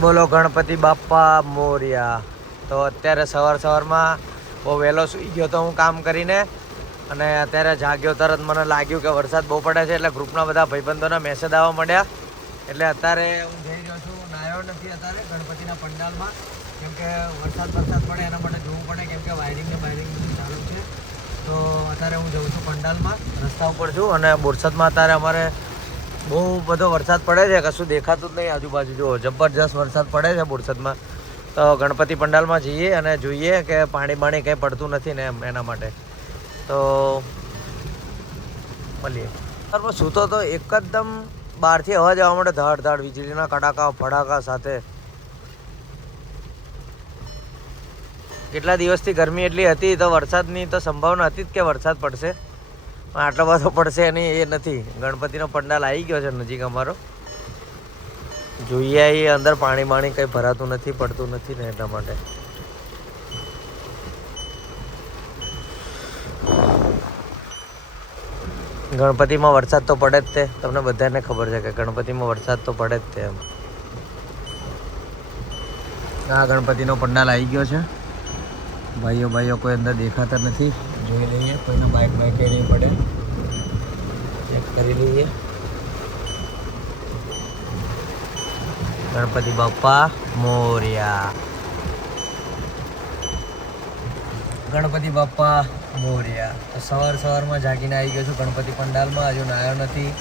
બોલો ગણપતિ બાપ્પા મોર્યા. તો અત્યારે સવાર સવારમાં બહુ વહેલો સૂઈ ગયો તો હું કામ કરીને અને અત્યારે જાગ્યો તરત મને લાગ્યું કે વરસાદ બહુ પડે છે એટલે ગ્રુપના બધા ભાઈબંધોના મેસેજ આવવા મળ્યા એટલે અત્યારે હું જઈ રહ્યો છું, નાયો નથી અત્યારે ગણપતિના પંડાલમાં. કેમ કે વરસાદ વરસાદ પડે એના માટે જોવું પડે કેમ કે વાયરિંગ ને વાયરિંગ ચાલુ છે. તો અત્યારે હું જઉં છું પંડાલમાં, રસ્તા ઉપર છું અને બોરસદમાં અત્યારે અમારે બહુ બધો વરસાદ પડે છે, કશું દેખાતું જ નહીં આજુબાજુ. જુઓ, જબરજસ્ત વરસાદ પડે છે બોરસદમાં. તો ગણપતિ પંડાલમાં જઈએ અને જોઈએ કે પાણી બાણી કંઈ પડતું નથી ને એના માટે. તો મળીએ. સર સૂતો તો એકદમ બહારથી અવાજ આવવા માટે ધાડ ધાડ વીજળીના કડાકા, ફડાકા સાથે. કેટલા દિવસથી ગરમી એટલી હતી, તો વરસાદની તો સંભાવના હતી જ કે વરસાદ પડશે. આટલો બધો પડશે નહીં, એ નથી. ગણપતિનો પંડાલ આવી ગયો છે નજીક અમારો. જોઈએ એ અંદર પાણી બાણી કંઈ ભરાતું નથી, પડતું નથી ને એટલા માટે. ગણપતિમાં વરસાદ તો પડે જ તે. તમને બધાને ખબર છે કે ગણપતિમાં વરસાદ તો પડે જ તે એમ. આ ગણપતિનો પંડાલ આવી ગયો છે. ભાઈઓ ભાઈઓ કોઈ અંદર દેખાતા નથી. જોઈ લઈએ, કોઈને બાઇક બાઇક એ નહીં પડે. ચેક કરી લઈએ. ગણપતિ બાપ્પા મોર્યા. ગણપતિ બાપ્પા મોર્યા. તો સવાર સવારમાં જાગીને આવી ગયો છું ગણપતિ પંડાલમાં. હજુ નાયો નથી.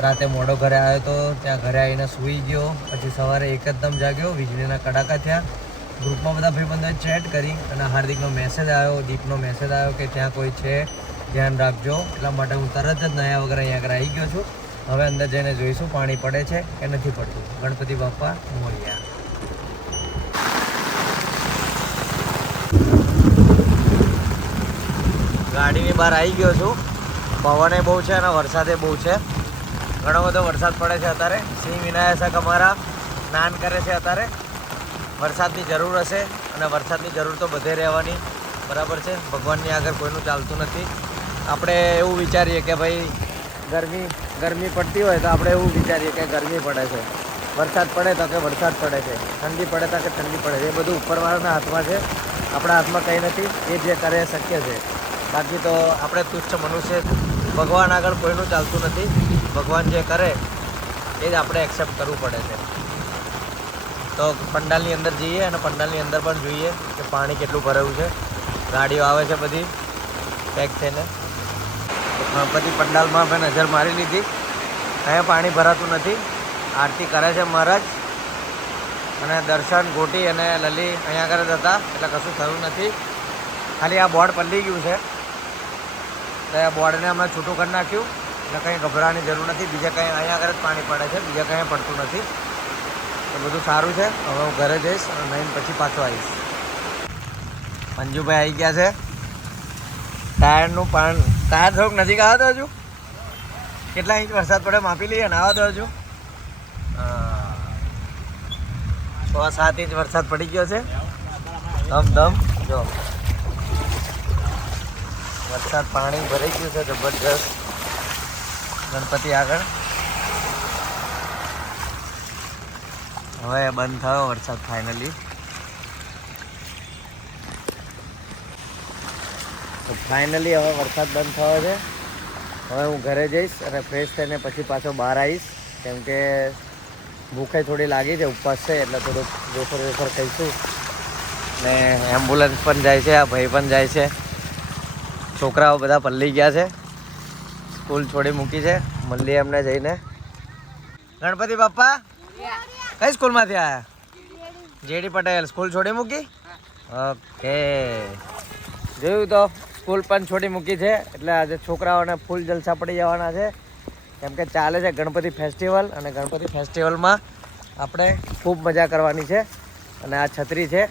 રાતે મોડો ઘરે આવ્યો તો ત્યાં ઘરે આવીને સૂઈ ગયો. પછી સવારે એકદમ જાગ્યો. વીજળીના કડાકા થયા. ગ્રુપમાં બધા ભાઈબંધોએ ચેટ કરી અને હાર્દિકનો મેસેજ આવ્યો, દીપનો મેસેજ આવ્યો કે ત્યાં કોઈ છે, ધ્યાન રાખજો. એટલા માટે હું તરત જ નયા વગર અહીંયા આગળ આવી ગયો છું. હવે અંદર જઈને જોઈશું, પાણી પડે છે કે નથી પડતું. ગણપતિ બાપા મોર્યા. ગાડીની બહાર આવી ગયો છું. પવને બહુ છે અને વરસાદે બહુ છે. ઘણો બધો વરસાદ પડે છે અત્યારે. સિંહ વિનાયક અમારા સ્નાન કરે છે અત્યારે. વરસાદની જરૂર હશે અને વરસાદની જરૂર તો બધે રહેવાની. બરાબર છે? ભગવાનની આગળ કોઈનું ચાલતું નથી. આપણે એવું વિચારીએ કે ભાઈ, ગરમી ગરમી પડતી હોય તો આપણે એવું વિચારીએ કે ગરમી પડે છે. વરસાદ પડે તો કે વરસાદ પડે છે. ઠંડી પડે તો કે ઠંડી પડે છે. એ બધું ઉપરવાળાના હાથમાં છે. આપણા હાથમાં કંઈ નથી. એ જે કરે શક્ય છે. બાકી તો આપણે તુચ્છ મનુષ્ય, ભગવાન આગળ કોઈનું ચાલતું નથી. ભગવાન જે કરે, એ જ આપણે એક્સેપ્ટ કરવું પડે છે. તો પંડાલની અંદર જઈએ અને પંડાલની અંદર પણ જોઈએ કે પાણી કેટલું ભરાયું છે. ગાડીઓ આવે છે બધી. પેક થઈને. ગણપતિ પંડાલમાં મેં નજર મારી લીધી. અહીંયા પાણી ભરાતું નથી. આરતી કરે છે મહારાજ. અને દર્શન ગોટી અને લલી અહીંયા આગળ જ હતા. એટલે કશું થયું નથી. ખાલી આ બોર્ડ પલ્લી ગયું છે. તો આ બોર્ડને અમે છૂટું કરી નાખ્યું. એટલે કંઈ ગભરાવાની જરૂર નથી. બીજે કંઈ અહીંયા આગળ જ પાણી પડે છે. બીજે કંઈ પડતું નથી. તો બધું સારું છે. હવે હું ઘરે જઈશ અને નાઈને પછી પાછો આવીશ. મંજુભાઈ આવી ગયા છે. ટાયરનું પણ ટાયર થોડુંક નજીક આવે તો હજુ. કેટલા ઇંચ વરસાદ પડે માપી લઈએ ને આવે તો હજુ. છ સાત ઇંચ વરસાદ પડી ગયો છે. ધમ ધમ, જો. વરસાદ પાણી ભરાઈ ગયું છે, જબરજસ્ત. ગણપતિ આગળ. હવે બંધ થયો વરસાદ ફાઇનલી તો ફાઇનલી હવે વરસાદ બંધ થયો છે. હવે હું ઘરે જઈશ અને ફ્રેશ થઈને પછી પાછો બહાર આવીશ. કેમ કે ભૂખે થોડી લાગી છે, ઉપવાસ છે, એટલે થોડુંક જોફર વેફર ખાઈશું. ને એમ્બ્યુલન્સ પણ જાય છે, આ ભાઈ પણ જાય છે. છોકરાઓ બધા પલ્લી ગયા છે. સ્કૂલ છોડી મૂકી છે. મળીએ એમને જઈને. ગણપતિ બાપ્પા કઈ સ્કૂલમાંથી આવ્યા જેડી પટેલ સ્કૂલ છોડી મૂકી? ઓકે જોયું તો સ્કૂલ પણ છોડી મૂકી છે. એટલે આજે છોકરાઓને ફૂલ જલસા પડી જવાના છે. કેમ કે ચાલે છે ગણપતિ ફેસ્ટિવલ અને ગણપતિ ફેસ્ટિવલમાં આપણે ખૂબ મજા કરવાની છે. અને આ છત્રી છે.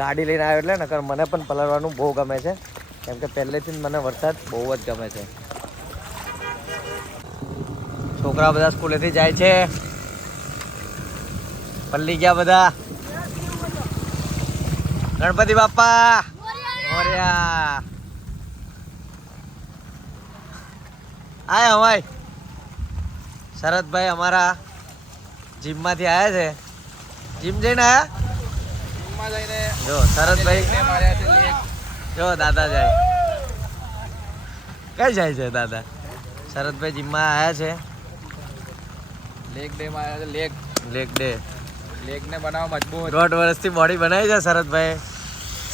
ગાડી લઈને આવ્યો એટલે નકર મને પણ પલળવાનું બહુ ગમે છે. કેમ કે પહેલેથી જ મને વરસાદ બહુ જ ગમે છે. છોકરા બધા સ્કૂલેથી જાય છે. પલ્લી ગયા બધા. ગણપતિ બાપા. મોર્યા. આય હવાય શરદભાઈ અમારા જીમમાંથી આવ્યા છે. જીમ જઈને આયા? જો શરદભાઈ. જો દાદા જાય. કઈ જાય છે દાદા? શરદભાઈ જીમમાં આવ્યા છે. લેગ ડે માં આવ્યા છે લેગ લેગ ડે. લેગ ને બનાવવા મજબૂત. દોઢ વર્ષથી બોડી બનાવી છે શરદભાઈ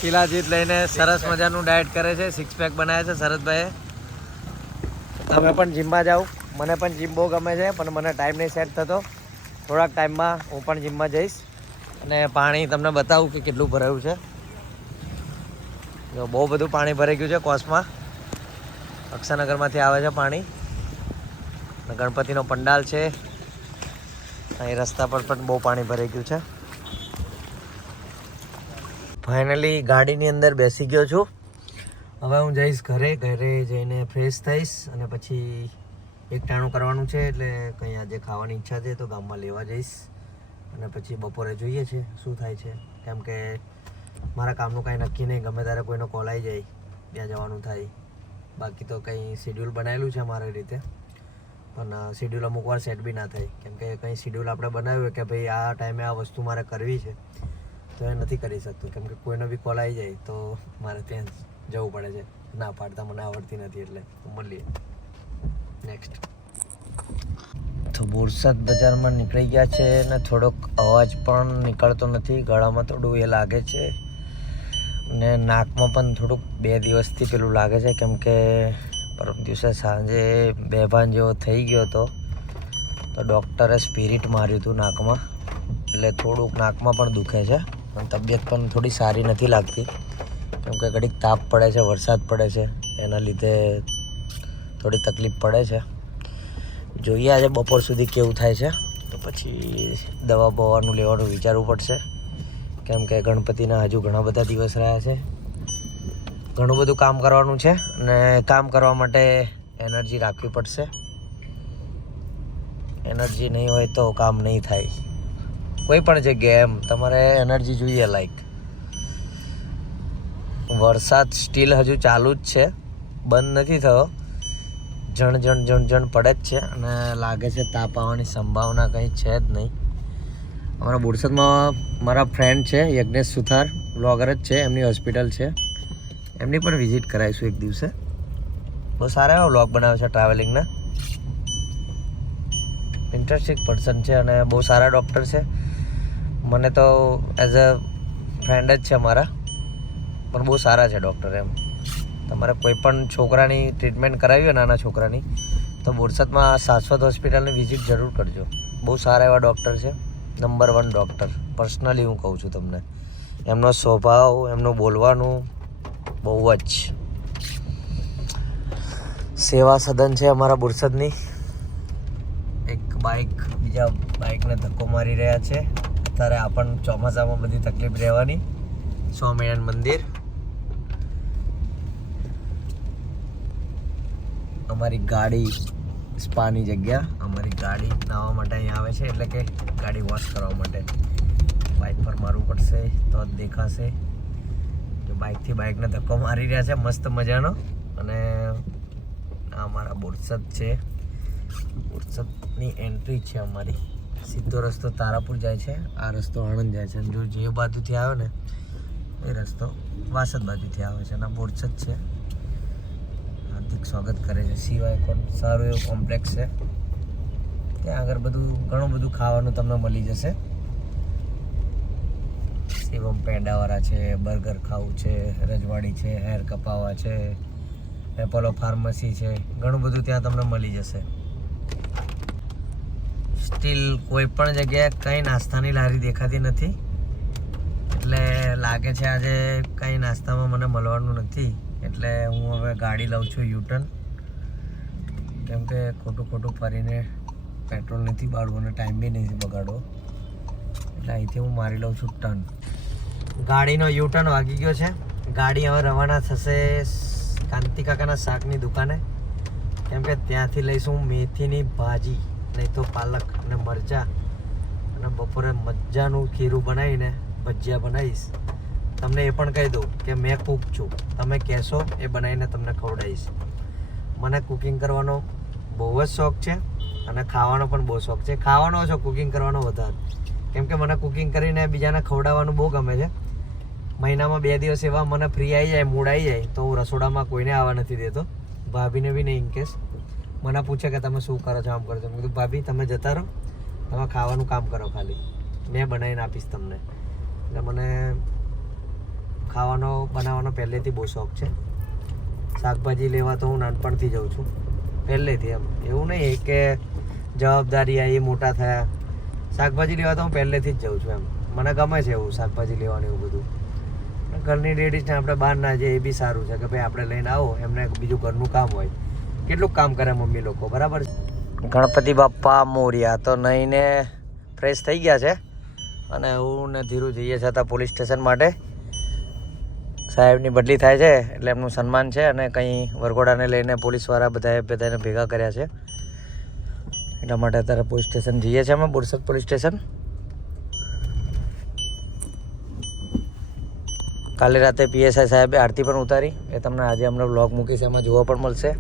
શિલાજીત લઈને સરસ મજાનું ડાયટ કરે છે સિક્સ પેક બનાવે છે શરદભાઈ તમે પણ જીમમાં જાઓ મને પણ જીમ બહુ ગમે છે પણ મને ટાઈમ નહીં સેટ થતો. થોડાક ટાઈમમાં હું પણ જીમમાં જઈશ. અને પાણી તમને બતાવું કે કેટલું ભરાયું છે. જો બહુ બધું પાણી ભરાઈ ગયું છે કોસમાં. અક્ષરનગરમાંથી આવે છે પાણી. ગણપતિનો પંડાલ છે. અહીં રસ્તા પર પણ બહુ પાણી ભરાઈ ગયું છે. ફાઇનલી ગાડીની અંદર બેસી ગયો છું. હવે હું જઈશ ઘરે ઘરે જઈને ફ્રેશ થઈશ અને પછી એકટાણું કરવાનું છે એટલે કંઈ આજે ખાવાની ઈચ્છા છે તો ગામમાં લેવા જઈશ. અને પછી બપોરે જોઈએ છે શું થાય છે. કેમ કે મારા કામનું કાંઈ નક્કી નહીં, ગમે ત્યારે કોઈનો કોલ આવી જાય, ત્યાં જવાનું થાય. બાકી તો કંઈ શેડ્યુલ બનાવેલું છે મારી રીતે. પણ શેડ્યુલ અમુક વાર સેટ બી ના થાય. કેમ કે કંઈ શેડ્યુલ આપણે બનાવ્યું કે ભાઈ આ ટાઈમે આ વસ્તુ મારે કરવી છે, તો એ નથી કરી શકતું. કેમ કે કોઈનો બી કોલ આવી જાય તો મારે ત્યાં જવું પડે છે. ના પાડતા મને આવડતી નથી એટલે મળીએ. નેક્સ્ટ તો બોરસદ બજારમાં નીકળી ગયા છે ને થોડોક અવાજ પણ નીકળતો નથી. ગળામાં થોડું એ લાગે છે ને નાકમાં પણ થોડુંક બે દિવસથી પેલું લાગે છે. કેમ કે પરમ દિવસે સાંજે બેભાન જેવો થઈ ગયો હતો તો ડૉક્ટરે સ્પિરિટ માર્યું હતું નાકમાં. એટલે થોડુંક નાકમાં પણ દુખે છે, પણ તબિયત પણ થોડી સારી નથી લાગતી. કેમ કે ઘડીક તાપ પડે છે, વરસાદ પડે છે, એના લીધે થોડી તકલીફ પડે છે. જોઈએ આજે બપોર સુધી કેવું થાય છે, તો પછી દવા બવાનું લેવાનું વિચારવું પડશે. કેમ કે ગણપતિના હજુ ઘણા બધા દિવસ રહ્યા છે. ઘણું બધું કામ કરવાનું છે અને કામ કરવા માટે એનર્જી રાખવી પડશે. એનર્જી નહીં હોય તો કામ નહીં થાય. કોઈ પણ જગ્યાએ એમ, તમારે એનર્જી જોઈએ લાઈક વરસાદ સ્ટીલ હજુ ચાલુ જ છે. બંધ નથી થયો. જણ જણ જણ જણ પડે જ છે અને લાગે છે તાપ આવવાની સંભાવના કંઈ છે જ નહીં. અમારા બોરસદમાં મારા ફ્રેન્ડ છે, યજ્ઞેશ સુથાર બ્લોગર જ છે, એમની હોસ્પિટલ છે. એમની પણ વિઝિટ કરાવીશું એક દિવસે. બહુ સારા એવા વ્લોગ બનાવે છે ટ્રાવેલિંગના ઇન્ટરેસ્ટિંગ પર્સન છે અને બહુ સારા ડૉક્ટર છે. મને તો એઝ અ ફ્રેન્ડ જ છે મારા. પણ બહુ સારા છે ડૉક્ટર એમ. તમારે કોઈ પણ છોકરાની ટ્રીટમેન્ટ કરાવી હોય, નાના છોકરાની, તો બોરસદમાં શાશ્વત હોસ્પિટલની વિઝિટ જરૂર કરજો. બહુ સારા એવા ડૉક્ટર છે. નંબર વન ડૉક્ટર પર્સનલી હું કહું છું તમને. એમનો સ્વભાવ, એમનું બોલવાનું બહુ જ સેવા સદન છે અમારા બુરસદની. એક બાઇક બીજા બાઇકને ધક્કો મારી રહ્યા છે. અત્યારે આપણ ચોમાસામાં બધી તકલીફ રહેવાની. સ્વામિનારાયણ મંદિર. અમારી ગાડી સ્પાની જગ્યા. અમારી ગાડી નાવા માટે અહીંયા આવે છે, એટલે કે ગાડી વોશ કરવા માટે. બાઇક પર મારવું પડશે, તો જ દેખાશે. બાઇકથી બાઇકને ધક્કો મારી રહ્યા છે, મસ્ત મજાનો. અને આ અમારા બોરસદ છે. બોરસદની એન્ટ્રી છે અમારી. સીધો રસ્તો તારાપુર જાય છે. આ રસ્તો આણંદ જાય છે. અને જો જે બાજુથી આવ્યો ને, એ રસ્તો વાસદ બાજુથી આવે છે. અને આ બોરસદ છે. હાર્દિક સ્વાગત કરે છે. સિવાય પણ સારું એવું કોમ્પ્લેક્સ છે. ત્યાં આગળ બધું ઘણું બધું ખાવાનું તમને મળી જશે. શિવમ પેંડાવાળા છે, બર્ગર ખાવું છે, રજવાડી છે, હેર કપાવા છે, એપોલો ફાર્મસી છે, ઘણું બધું ત્યાં તમને મળી જશે. સ્ટીલ કોઈ પણ જગ્યાએ કંઈ નાસ્તાની લારી દેખાતી નથી. એટલે લાગે છે આજે કંઈ નાસ્તામાં મને મળવાનું નથી. એટલે હું હવે ગાડી લઉં છું યુટર્ન. કેમ કે ખોટું ખોટું ફરીને પેટ્રોલ નથી બાળવું અને ટાઈમ બી નથી બગાડવો. એટલે અહીંથી હું મારી લઉં છું ટર્ન. ગાડીનો યુટર્ન વાગી ગયો છે. ગાડી હવે રવાના થશે કાંતિ કાકાના શાકની દુકાને. કેમ કે ત્યાંથી લઈશું મેથીની ભાજી, નહીં તો પાલક અને મરચાં. અને બપોરે મજાનું ખીરું બનાવીને ભજીયા બનાવીશ. તમને એ પણ કહી દઉં કે મેં કૂક છું. તમે કહેશો એ બનાવીને તમને ખવડાવીશ. મને કુકિંગ કરવાનો બહુ જ શોખ છે અને ખાવાનો પણ બહુ શોખ છે. ખાવાનો ઓછો કુકિંગ કરવાનો વધારે. કેમ કે મને કુકિંગ કરીને બીજાને ખવડાવવાનું બહુ ગમે છે. મહિનામાં બે દિવસ એવા મને ફ્રી આવી જાય, મૂડ આવી જાય, તો હું રસોડામાં કોઈને આવવા નથી દેતો. ભાભીને બી નહીં ઇનકેસ મને પૂછે કે તમે શું કરો છો, આમ કરો છો. મેં કીધું, ભાભી, તમે જતા રહો. તમે ખાવાનું કામ કરો ખાલી. મેં બનાવીને આપીશ તમને. એટલે મને ખાવાનો, બનાવવાનો પહેલેથી બહુ શોખ છે. શાકભાજી લેવા તો હું નાનપણથી જાઉં છું. પહેલેથી એમ. એવું નહીં કે જવાબદારી આવી મોટા થયા. શાકભાજી લેવા તો હું પહેલેથી જ જાઉં છું એમ. મને ગમે છે એવું શાકભાજી લેવાનું એવું બધું. ઘરની લેડીઝને આપણે બહાર ના જઈએ એ બી સારું છે કે ભાઈ આપણે લઈને આવો, એમને બીજું ઘરનું કામ હોય. કેટલું કામ કરે મમ્મી લોકો, બરાબર ગણપતિ બાપ્પા મોર્યા તો નહીંને ફ્રેશ થઈ ગયા છે. અને હું ને ધીરુ જઈએ છીએ હતા પોલીસ સ્ટેશન માટે. સાહેબની બદલી થાય છે, એટલે એમનું સન્માન છે અને કંઈ વરઘોડાને લઈને પોલીસવાળા બધાએ બધાને ભેગા કર્યા છે. એટલા માટે અત્યારે પોલીસ સ્ટેશન જઈએ છીએ અમે, બોરસદ પોલીસ સ્ટેશન કાલે રાતે પીએસઆઈ સાહેબે આરતી પણ ઉતારી. એ તમને આજે અમને બ્લોગ મૂકીશ એમાં જોવા પણ મળશે.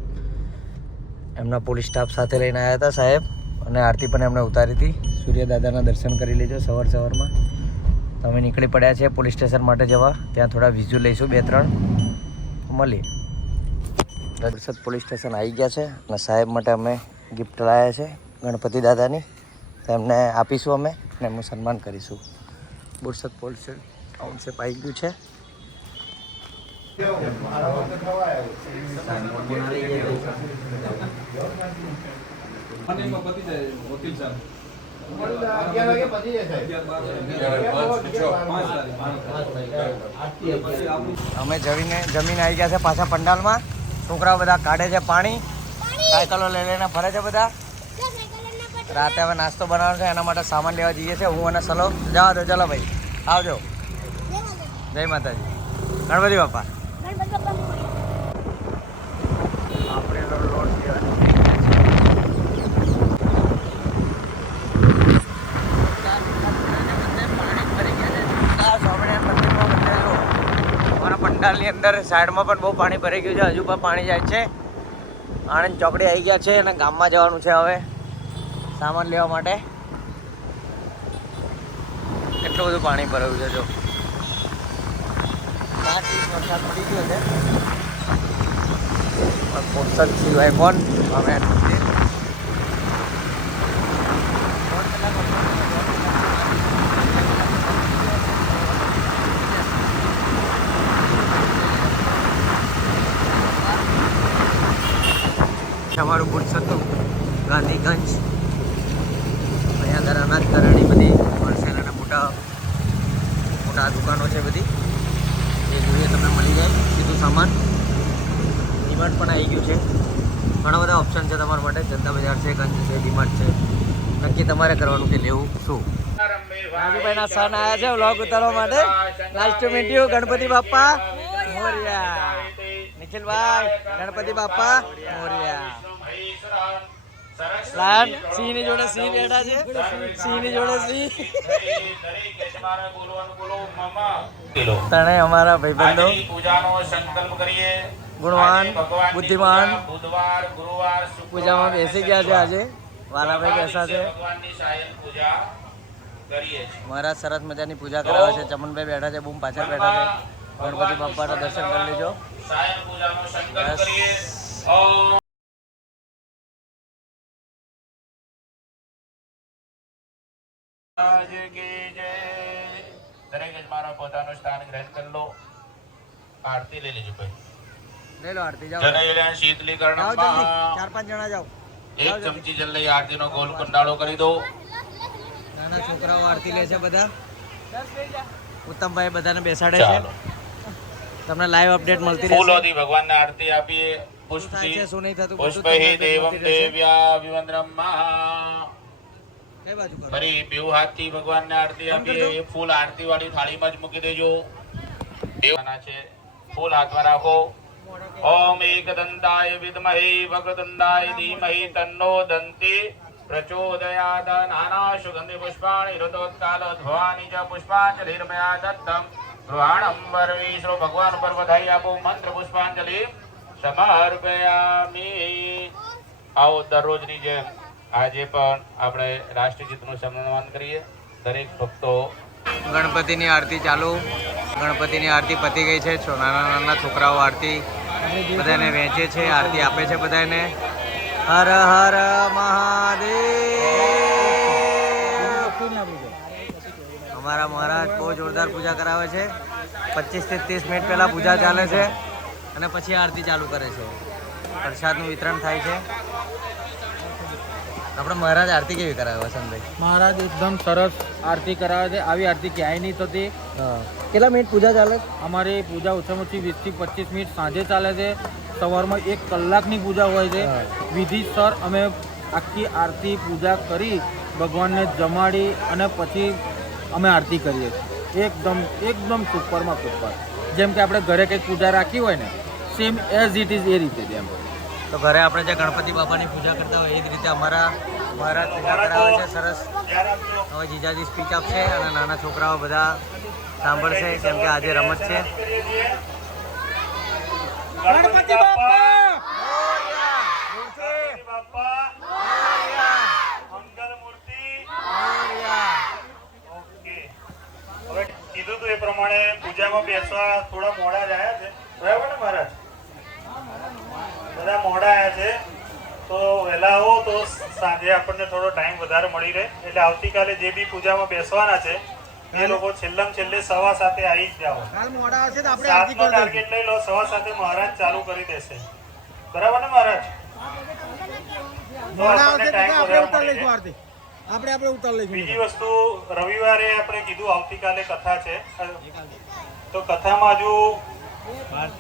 એમના પોલીસ સ્ટાફ સાથે લઈને આવ્યા હતા સાહેબ, અને આરતી પણ એમણે ઉતારી હતી. સૂર્યદાદાના દર્શન કરી લેજો સવાર સવારમાં. તમે નીકળી પડ્યા છે પોલીસ સ્ટેશન માટે જવા. ત્યાં થોડા વિઝ્યુ લઈશું, બે ત્રણ. મળીએ. બોરસદ પોલીસ સ્ટેશન આવી ગયા છે, અને સાહેબ માટે અમે ગિફ્ટ લાવ્યા છે, ગણપતિ દાદાની. તો એમને આપીશું અમે અને એમનું સન્માન કરીશું. બોરસદ પોલીસ કાઉન્સેપ આવી ગયું છે. અમે જમીને જમીન આવી ગયા છે પાછા પંડાલમાં. છોકરાઓ બધા કાઢે છે પાણી. સાયકલો લઈ લઈને ફરે છે બધા. રાતે હવે નાસ્તો બનાવવાનો છે એના માટે સામાન લેવા જઈએ છીએ. હું અને સલો. જવા દો ચલો ભાઈ. આવજો. જય માતાજી. ગણપતિ બાપા આપણે તો લોટ લેવાની. આ સ્વામિનારાયણ મંદિરમાં બધે જો. અમારા અંદર સાઈડમાં પણ બહુ પાણી ભરાઈ ગયું છે. હજુ પણ પાણી જાય છે. આણંદ ચોકડી આવી ગયા છે અને ગામમાં જવાનું છે હવે સામાન લેવા માટે. એટલું બધું પાણી ભરાયું છે, જો. વરસાદ પડી ગયો છે. પણ વરસાદ સિવાય કોણ? હવે બુટ્સ હતું ગાંધીગંજ. અહીંયા આગળ અનાજ કરણી બધી હોલસેલ અને મોટા મોટા દુકાનો છે બધી. એ જોઈએ તમને મળી જાય સીધું સામાન. ડીમાર્ટ પણ આવી ગયું છે. ઘણા બધા ઓપ્શન છે તમારા માટે. જનતા બજાર છે, ગંજ છે, ડીમાર્ટ છે. નક્કી તમારે કરવાનું કે લેવું શું? રાજુભાઈના સન આવ્યા છે વ્લોગ ઉતારવા માટે. Last to meet you Ganpati Bappa. Morya. નિખિલભાઈ, Ganpati Bappa Morya. Lion સિંહની જોડે સિંહ બેઠા છે. સિંહની જોડે સિંહ. તણે અમારા ભાઈબંધો ગુણવાન, બુદ્ધિમાન પૂજામાં બેસી ગયા છે આજે. વાલાભાઈ બેસા છે. મહારાજ સરસ મજાની પૂજા કરાવે છે. ચમનભાઈ બેઠા છે, બૂમ પાછળ બેઠા છે. ગણપતિ બાપાના દર્શન કરી લેજો. સાયન દરેક યજમાનો પોતાનું સ્થાન ગ્રહણ કરી લો. આરતી લઈ લેજો ભાઈ. લઈ લો આરતી જાઓ. જનૈલન શીતલીકરણ ચાર પાંચ જણા જાઓ. એક ચમચી જલ લઈ આરતીનો ગોલ કુંડાળો કરી દો. નાના છોકરાઓ આરતી લે છે બધા. ઉત્તમભાઈ બધાને બેસાડે છે. તમને લાઈવ અપડેટ મળતી રહેશે. ફૂલોથી ભગવાનને આરતી આપીએ. પુષ્પથી શું નહીં થતું બધું પુષ્પૈ તમને update દેવમ દેવ્યા ફરી બેઉ હાથથી ભગવાનને આરતી આપીએ. એ ફૂલ આરતી વાળી થાળીમાં જ મૂકી દેજો. દેવાના છે. ફૂલ હાથમાં રાખો ઓમ એકદંતાય વિદ્મહે વક્રતુંડાય ધીમહિ તન્નો દંતી પ્રચોદયાત નાના સુગંધિ પુષ્પાણિ ઋતોત્કાલોદ્ભવાનિ ચ પુષ્પાંજલિર્મયા દત્તમ ગૃહાણમ વરવીશ્રો ભગવાન પર વધાઈ આપો મંત્ર પુષ્પાંજલિ સમર્પયામિ આવો દરરોજની જેમ આજે પણ આપણે રાષ્ટ્રગીતનું સન્માન કરીએ. દરેક ભક્તો ગણપતિની આરતી ચાલુ. ગણપતિની આરતી પતી ગઈ છે. નાના નાના છોકરાઓ આરતી બધાને વહેંચે છે, આરતી આપે છે બધાને. હર હર મહાદેવ. અમારા મહારાજ બહુ જોરદાર પૂજા કરાવે છે. પચીસ ત્રીસ મિનિટ પહેલાં પૂજા ચાલે છે અને પછી આરતી ચાલુ કરે છે. પ્રસાદનું વિતરણ થાય છે. આપણે મહારાજ આરતી કેવી કરાવે વસંતભાઈ? મહારાજ એકદમ સરસ આરતી કરાવે છે. આવી આરતી ક્યાંય નહીં થતી. કેટલા મિનિટ પૂજા ચાલે? અમારી પૂજા ઓછામાં ઓછી વીસથી પચીસ મિનિટ સાંજે ચાલે છે. સવારમાં એક કલાકની પૂજા હોય છે. વિધિસર અમે આખી આરતી પૂજા કરી ભગવાનને જમાડી અને પછી અમે આરતી કરીએ છીએ. એકદમ એકદમ સુપરમાં સુપર જેમ કે આપણે ઘરે કંઈક પૂજા રાખી હોય ને સેમ એઝ ઇટ ઇઝ એ રીતે જ એમ. તો ઘરે આપણે જે ગણપતિ બાપાની પૂજા કરતા હોય એ જ રીતે અમારા મહારાજ પૂજા કરાવે છે સરસ હવે જીજાજી સ્પીચ આપશે અને નાના છોકરાઓ બધા સાંભળશે કેમ કે આજે રમત છે ગણપતિ બાપા ગણપતિ બાપા મંગલ મૂર્તિ ઓકે હવે કીધું તું એ પ્રમાણે પૂજામાં બેસવા થોડા મોડા રહ્યા છે બરાબર ને મહારાજ બધા મોડા આવ્યા છે. તો વહેલા આવો તો સાંજે આપણને થોડો ટાઈમ વધારે મળી રહે. એટલે આવતીકાલે જે બી પૂજામાં બેસવાના છે એ લોકો છેલ્લમ છેલ્લે સવા સાથે આવી જ જાઓ સાતનો ટાર્ગેટ લઈ લો સવા સાથે મહારાજ ચાલુ કરી દેશે. બરાબર ને મહારાજ. આપણે આપણે ઉતાર બીજી વસ્તુ રવિવારે આપણે કીધું આવતીકાલે કથા છે. તો કથામાં હજુ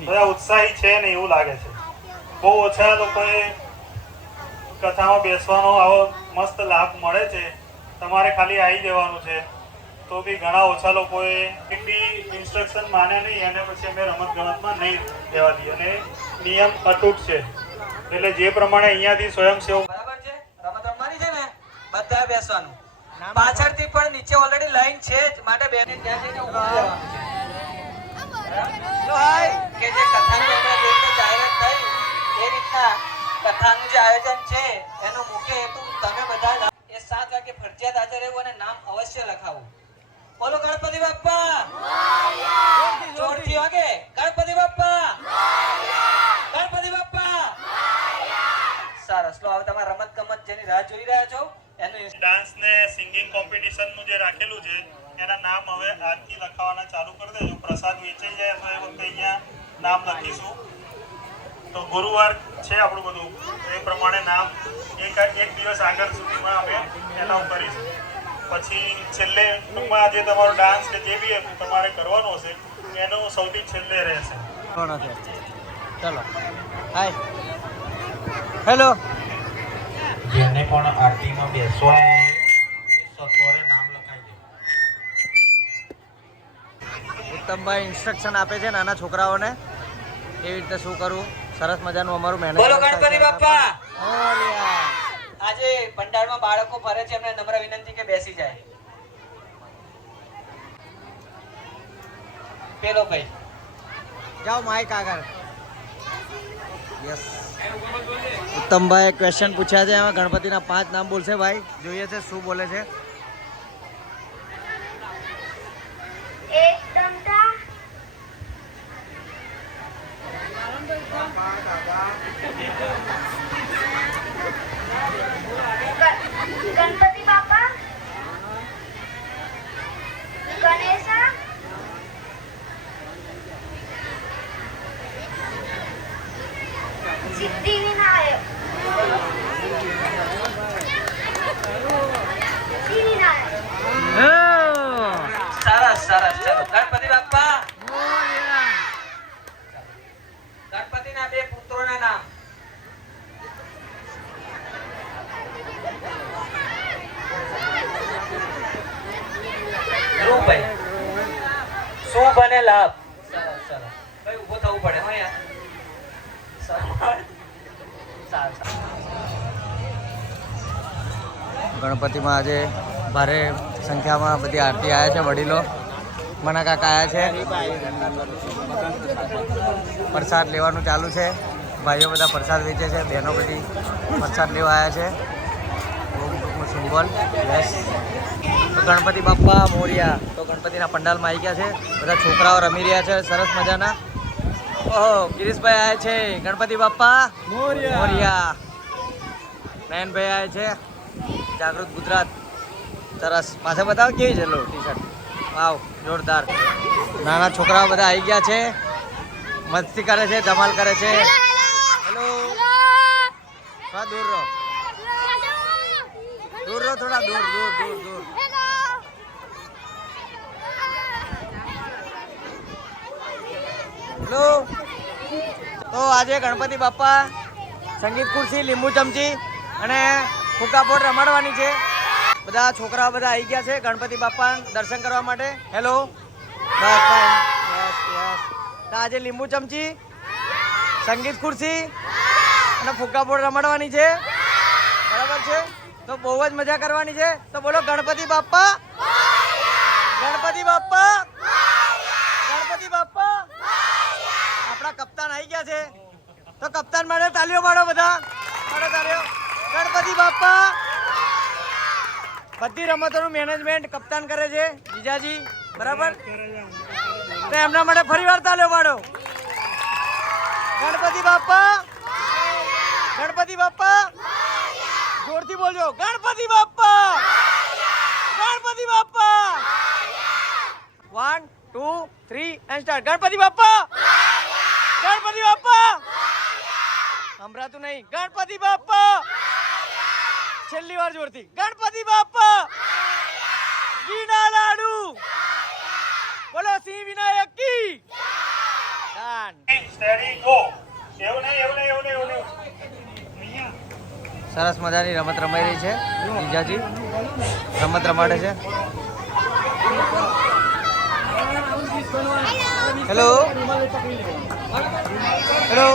બધા ઉત્સાહી છે ને એવું લાગે છે. બહુ ઓછા લોકોએ કથામાં બેસવાનો આવો મસ્ત લાભ મળે છે. તમારે ખાલી આવી જવાનું છે. તો બી ઘણા ઓછા લોકોએ એક બી ઇન્સ્ટ્રક્શન માને નહીં અને પછી અમે રમત ગમતમાં નહીં દેવા દઈએ. અને નિયમ અતૂટ છે. એટલે જે પ્રમાણે અહીંયાથી સ્વયંસેવક બરાબર છે? રમત રમવાની છે ને? બધા બેસવાનું. પાછળથી પણ નીચે ઓલરેડી લાઈન છે જ માટે બેને ત્યાં જઈને ઊભા રહેવાનું છે. કે જે કથાની આપણે જે રીતે જાહેરાત થઈ એ રીતના કથાનું જે આયોજન છે એનો મુખ્ય હેતુ તમે બધા એ સાત વાગે ફરજિયાત હાજર રહેવું અને નામ અવશ્ય લખાવું. બોલો ગણપતિ બાપ્પા! જોરથી વાગે. ગણપતિ બાપ્પા! ગણપતિ બાપ્પા! સરસ. લો હવે તમારે રમત ગમત જેની રાહ જોઈ રહ્યા છો એનું ડાન્સ ને સિંગિંગ કોમ્પિટિશનનું જે રાખેલું છે એના નામ હવે આજથી લખાવાના ચાલુ કરી દેજો. પ્રસાદ વેચાઈ જાય તો એ વખતે અહીંયા નામ લખીશું. તો ગુરુવાર છે આપણું બધું. એ પ્રમાણે નામ એક એક દિવસ આગળ સુધીમાં અમે એલાઉ કરીશું. પછી છેલ્લે ટૂંકમાં જે તમારો ડાન્સ કે જે બી તમારે કરવાનો હશે એનું સૌથી છેલ્લે રહેશે. ચલો. હાય હેલો જેને પણ આરતીમાં બેસવા સત્વરે નામ લખાઈ દે. ઉત્તમભાઈ ઇન્સ્ટ્રક્શન આપે છે નાના છોકરાઓને. કેવી રીતે શું કરવું? સરસ મજાનું અમારું મહેનત બોલો ગણપતિ બાપા. આજે ભંડારમાં બાળકો ફરે છે એમને નમ્ર વિનંતી કે બેસી જાય. પેલો ભાઈ. જાઓ માઈક આગળ. યસ ઉત્તમભાઈ ક્વેશ્ચન પૂછ્યા છે એમાં ગણપતિના પાંચ નામ બોલશે ભાઈ. જોઈએ છે શું બોલે છે? એક ચમચા ગ- ગણપતિ બાપા ગણેશા સિદ્ધિ વિનાયક સિદ્ધિ વિનાયક ચલો, ગણપતિ બાપ્પા. ગણપતિના બે પુત્રોના નામ. શુભ અને લાભ. ગણપતિમાં આજે ભારે સંખ્યામાં બધી આરતી આવ્યા છે વડીલો. મના કાકા આવ્યા છે. પ્રસાદ લેવાનું ચાલુ છે. ભાઈઓ બધા પ્રસાદ વેચે છે. બહેનો બધી પ્રસાદ લેવા આવ્યા છે. સિમ્બોલ. યસ તો ગણપતિ બાપ્પા મોરિયા. તો ગણપતિના પંડાલમાં આવી ગયા છે. બધા છોકરાઓ રમી રહ્યા છે. સરસ મજાના. ઓહો ગિરીશભાઈ આવ્યા છે. ગણપતિ બાપ્પા મોરિયા. નયનભાઈ આવ્યા છે. જાગૃત ગુજરાત. સરસ પાછા બતાવો કેવી છે લો ટી શર્ટ વાવ જોરદાર. નાના છોકરાઓ બધા આવી ગયા છે. મસ્તી કરે છે ધમાલ કરે છે. હેલો થોડા દૂર રહો. દૂર રહો થોડા દૂર દૂર દૂર દૂર. હેલો. તો આજે ગણપતિ બાપા સંગીત ખુરશી લીંબુ ચમચી અને ફૂકા પોટ રમાડવાની છે. બધા છોકરાઓ બધા આવી ગયા છે ગણપતિ બાપા દર્શન કરવા માટે. હેલો યસ યસ આજે લીંબુ ચમચી, સંગીત ખુરશી અને ફુગ્ગા બોર્ડ રમાડવાની છે. બરાબર છે? તો બહુ જ મજા કરવાની છે. તો બોલો, ગણપતિ બાપ્પા ગણપતિ બાપ્પા ગણપતિ બાપા? આપણા કપ્તાન આવી ગયા છે. તો કપ્તાન માટે તાલીઓ પાડો બધા. પાડો તાલીઓ. ગણપતિ બાપ્પા બધી રમતોનું મેનેજમેન્ટ કપ્તાન કરે છે, જીજાજી, બરાબર? તો એમના માટે ફરી વાર તાલીઓ પાડો. ગણપતિ બાપા ગણપતિ બાપા જોરથી બોલજો. Ganpati Bappa Ganpati Bappa. One two three and start Ganpati Bappa Ganpati Bappa. સંભળાતું નહીં. ગણપતિ બાપ્પા છેલ્લી વાર જોરથી. ગણપતિ બાપ્પા! ઘીના લાડુ! બોલો સિંહ વિનાયક કી? સરસ મજાની રમત રમાઈ રહી છે જીજાજી રમત રમાડે છે. હેલો હેલો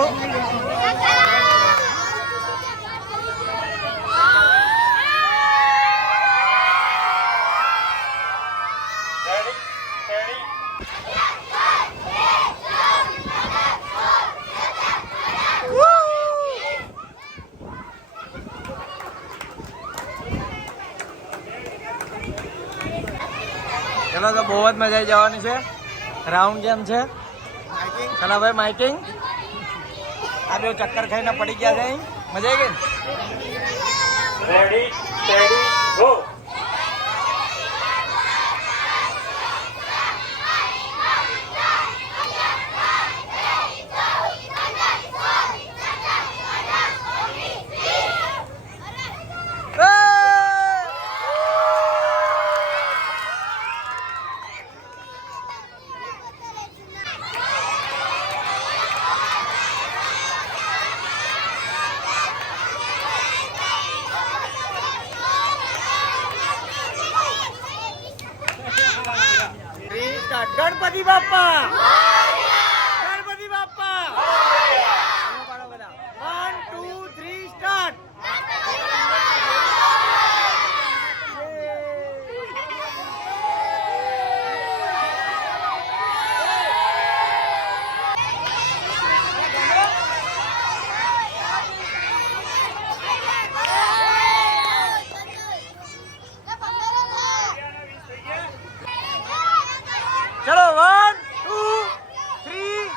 ચલો તો બહુ જ મજા આવી જવાની છે. રાઉન્ડ ગેમ છે. ચાલો ભાઈ માઇટિંગ આ બે ચક્કર ખાઈને પડી ગયા છે મજા આવી ગઈ? ને? Ready, steady, go. Three, start. Ganpati Bappa Ganpati Bappa ચલો પાડો બધા. One, two, three, start. ચલો વન ટુ થ્રી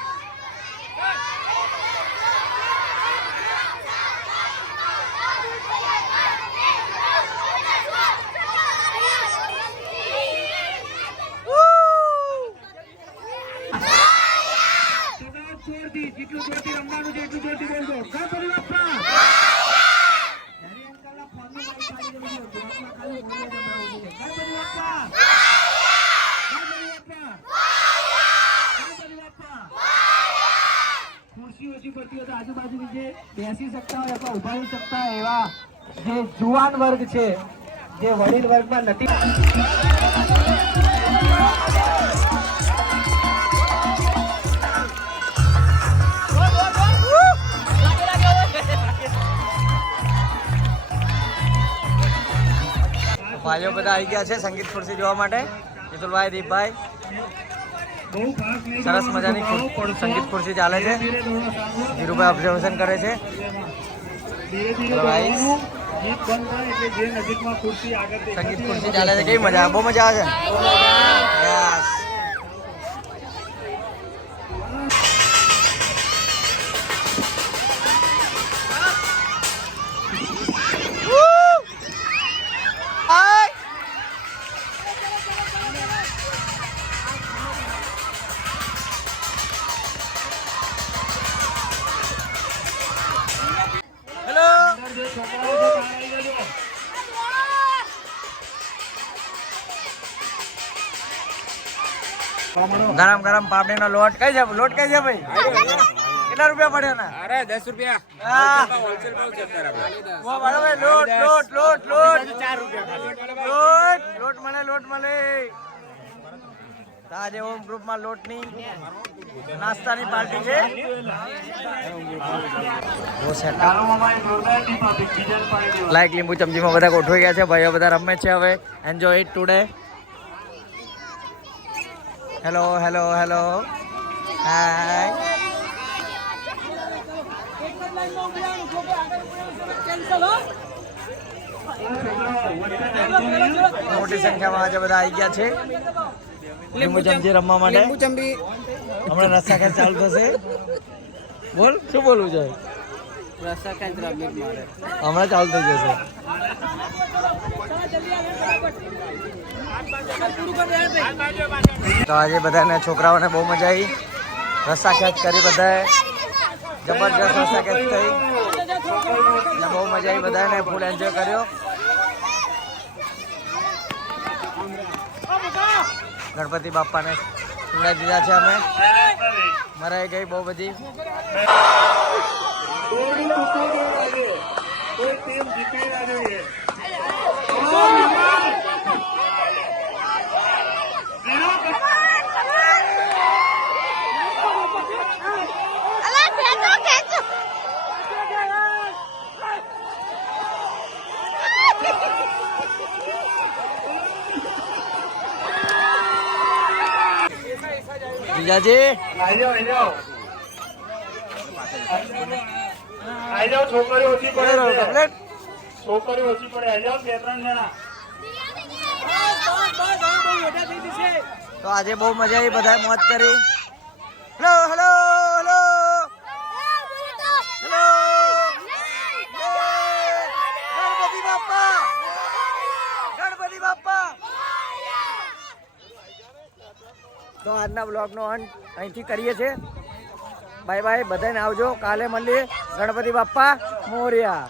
ખુરશી ઓછી પડતી હોય તો આજુબાજુ નીચે બેસી શકતા હોય અથવા ઊભા રહી શકતા હોય એવા જે જુવાન વર્ગ છે જે વડીલ વર્ગમાં નથી. ભાઈઓ બધા આવી ગયા છે સંગીત ખુરશી જોવા માટે. મિતુલભાઈ દીપભાઈ. સરસ મજાની સંગીત ખુરશી ચાલે છે. ધીરુભાઈ ઓબ્ઝર્વેશન કરે છે. ગીત બંધ થાય એટલે જે નજીકમાં ખુરશી આગળ સંગીત ખુરશી ચાલે છે કેવી મજા બહુ મજા આવે છે. ગરમ ગરમ પાપડીનો લોટ કઈ છે? લોટ કઈ છે ભાઈ? કેટલા રૂપિયા પડ્યા ના અરે દસ રૂપિયા. હા. હોલસેલ ભાવ છે અત્યારે આપણે. ઓ લોટ લોટ ચાર રૂપિયા લોટ લોટ મળે લોટ મળે. આજે પાર્ટી છે સેટ ચાલોમાં એક જોરદાર ટીમ આપી, બીજાને પાડી દેવા. લાઈક લીંબુ ચમચીમાં બધા ગોઠવાઈ ગયા છે. ભાઈઓ બધા રમે છે હવે. Enjoy it today hello hello hello hi મોટી સંખ્યામાં આજે બધા આવી ગયા છે લીંબુ ચમચી રમવા માટે હમણાં રસ્તા ખેંચ ચાલુ થશે બોલ શું બોલવું છે હમણાં ચાલુ થઈ જશે તો આજે બધાને છોકરાઓને બહુ મજા આવી. રસ્તા ખેંચ કરી બધાએ. જબરજસ્ત રસ્તા ખેંચ થઈ બહુ મજા આવી બધાને. ફૂલ એન્જોય કર્યો. ગણપતિ બાપાને ચૂડા દીધા છે અમે. મરાઈ ગઈ બહુ બધી. કોઈ ટીમ જીતી ના જોઈએ. જીજાજી આઈ જાઓ, આઈ જાઓ. આઈ જાઓ, છોકરીઓ ઓછી પડે છોકરીઓ ઓછી પડે. આઈ જાઓ બે ત્રણ જણા. તો આજે બહુ મજા આવી બધા મોજ કરી hello hello hello hello Ganpati Bappa Ganpati Bappa તો આજના બ્લોગનો અંત અહીંથી કરીએ છીએ. બાય બાય, બધાને આવજો. કાલે મળીએ. ગણપતિ બાપ્પા મોર્યા.